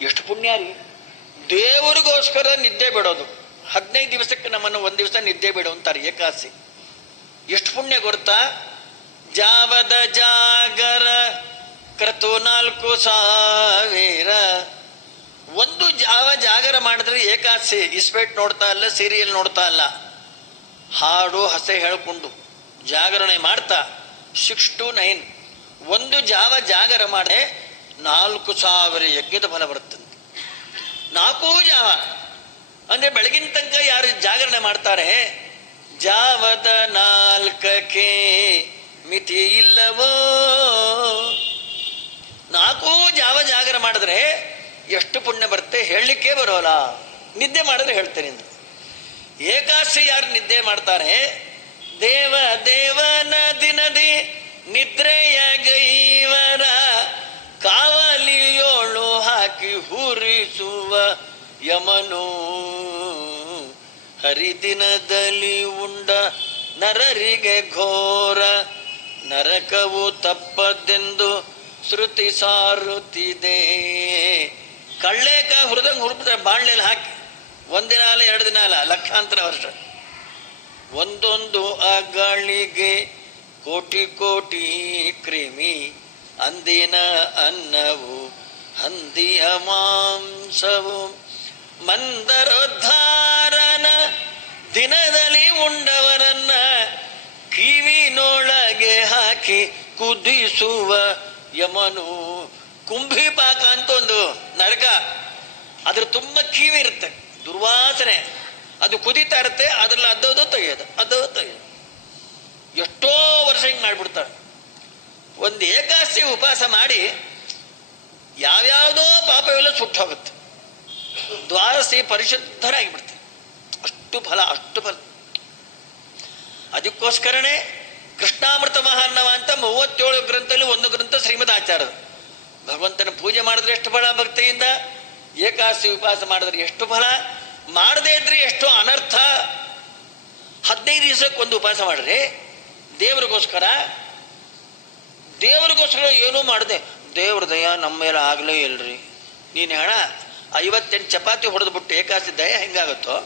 ಎಷ್ಟು ಪುಣ್ಯ ರೀ. ದೇವರಿಗೋಸ್ಕರ ನಿದ್ದೆ ಬಿಡೋದು. 15 ದಿವಸಕ್ಕೆ ನಮ್ಮನ್ನು ಒಂದು ದಿವಸ ನಿದ್ದೆ ಬಿಡು ಅಂತಾರೆ ಏಕಾದಶಿ. ಎಷ್ಟು ಪುಣ್ಯ ಗೊತ್ತಾ? ಜಾವದ ಜಾಗರ ಕ್ರತು 4,000. ಒಂದು ಜಾಗರ ಮಾಡಿದ್ರೆ ಏಕಾದಶಿ. ಇಸ್ಪೇಟ್ ನೋಡ್ತಾ ಇಲ್ಲ, ಸೀರಿಯಲ್ ನೋಡ್ತಾ ಇಲ್ಲ, ಹಾಡು ಹಸೆ ಹೇಳ್ಕೊಂಡು ಜಾಗರಣೆ ಮಾಡ್ತಾ 6 to 9 ಒಂದು ಜಾಗರ ಮಾಡಿ 4,000 ಯಜ್ಞದ ಫಲ ಬರುತ್ತಂತೆ. 4 ಜಾವ ಅಂದ್ರೆ ಬೆಳಗಿನ ತನಕ ಯಾರು ಜಾಗರಣೆ ಮಾಡ್ತಾರೆ, ಜಾವದ 4ಕ್ಕೆ ಮಿತಿ ಇಲ್ಲವೋ. 4 ಜಾಗರ ಮಾಡಿದ್ರೆ ಎಷ್ಟು ಪುಣ್ಯ ಬರುತ್ತೆ ಹೇಳಲಿಕ್ಕೆ ಬರೋಲ್ಲ. ನಿದ್ದೆ ಮಾಡಿದ್ರೆ ಹೇಳ್ತೇನೆ. ಏಕಾದಶಿ ಯಾರು ನಿದ್ದೆ ಮಾಡ್ತಾರೆ, ದೇವನ ದಿನದಿ ನಿದ್ರೆಯ ಗೈವರ ಕಾವಲಿಯೋಳು ಹಾಕಿ ಹುರಿಸುವ ಯಮನು. ಹರಿದಿನದಲ್ಲಿ ಉಂಡ ನರರಿಗೆ ಘೋರ ನರಕವು ತಪ್ಪದೆಂದು ಶ್ರುತಿ ಸಾರುತ್ತಿದೆ. ಕಳ್ಳೆಕ ಹುರಿದಂಗೆ ಹುಡುಕ್ತಾರೆ ಬಾಣ್ಲೆಯಲ್ಲಿ ಹಾಕಿ. ಒಂದಿನ ಅಲ್ಲ, 2 ದಿನ ಅಲ್ಲ, ಲಕ್ಷಾಂತರ ವರ್ಷ. ಒಂದೊಂದು ಅಗಳಿಗೆ ಕೋಟಿ ಕೋಟಿ ಕ್ರಿಮಿ. ಅಂದಿನ ಅನ್ನವು ಹಂದಿಯ ಮಾಂಸವು. ಮಂದರೋದ್ಧಾರನ ದಿನದಲ್ಲಿ ಉಂಡವರನ್ನ ಕಿವಿನೊಳಗೆ ಹಾಕಿ ಕುದಿಸುವ ಯಮನು. ಕುಂಭಿಪಾಕ ಅಂತ ಒಂದು ನರಕ, ಅದ್ರ ತುಂಬ ಕಿವಿ ಇರುತ್ತೆ, ದುರ್ವಾಸನೆ. ಅದು ಕುದೀತಾ ಇರುತ್ತೆ, ಅದ್ರಲ್ಲಿ ಅದ್ದೋದು ತೆಗೆಯೋದು. ಎಷ್ಟೋ ವರ್ಷ ಹಿಂಗೆ ಮಾಡಿಬಿಡ್ತಾರೆ. ಒಂದು ಏಕಾದಶಿ ಉಪವಾಸ ಮಾಡಿ ಯಾವ್ಯಾವುದೋ ಪಾಪವೆಲ್ಲ ಸುಟ್ಟು ಹೋಗುತ್ತೆ. ದ್ವಾದಶಿ ಪರಿಶುದ್ಧರಾಗಿಬಿಡ್ತಾರೆ. ಅಷ್ಟು ಫಲ. ಅದಕ್ಕೋಸ್ಕರನೇ ಕೃಷ್ಣಾಮೃತ ಮಹಾನ್ನವ ಅಂತ 37 ಗ್ರಂಥದಲ್ಲಿ ಒಂದು ಗ್ರಂಥ ಶ್ರೀಮದ್ ಆಚಾರ್ಯರು. ಭಗವಂತನ ಪೂಜೆ ಮಾಡಿದ್ರೆ ಎಷ್ಟು ಫಲ ಭಕ್ತಿಯಿಂದ, ಏಕಾದಶಿ ಉಪವಾಸ ಮಾಡಿದ್ರೆ ಎಷ್ಟು ಫಲ, ಮಾಡದೇ ಇದ್ರೆ ಎಷ್ಟು ಅನರ್ಥ. 15 ದಿವಸಕ್ಕೆ ಒಂದು ಉಪವಾಸ ಮಾಡ್ರಿ ದೇವರಿಗೋಸ್ಕರ ಏನೂ ಮಾಡದೆ, ದೇವ್ರ ದಯ ನಮ್ಮ ಮೇಲೆ ಆಗಲೇ ಇಲ್ರಿ. ನೀನು ಹಣ 58 ಚಪಾತಿ ಹೊಡೆದ್ಬಿಟ್ಟು ಏಕಾದಶಿ ದಯ ಹೆಂಗಾಗುತ್ತೋ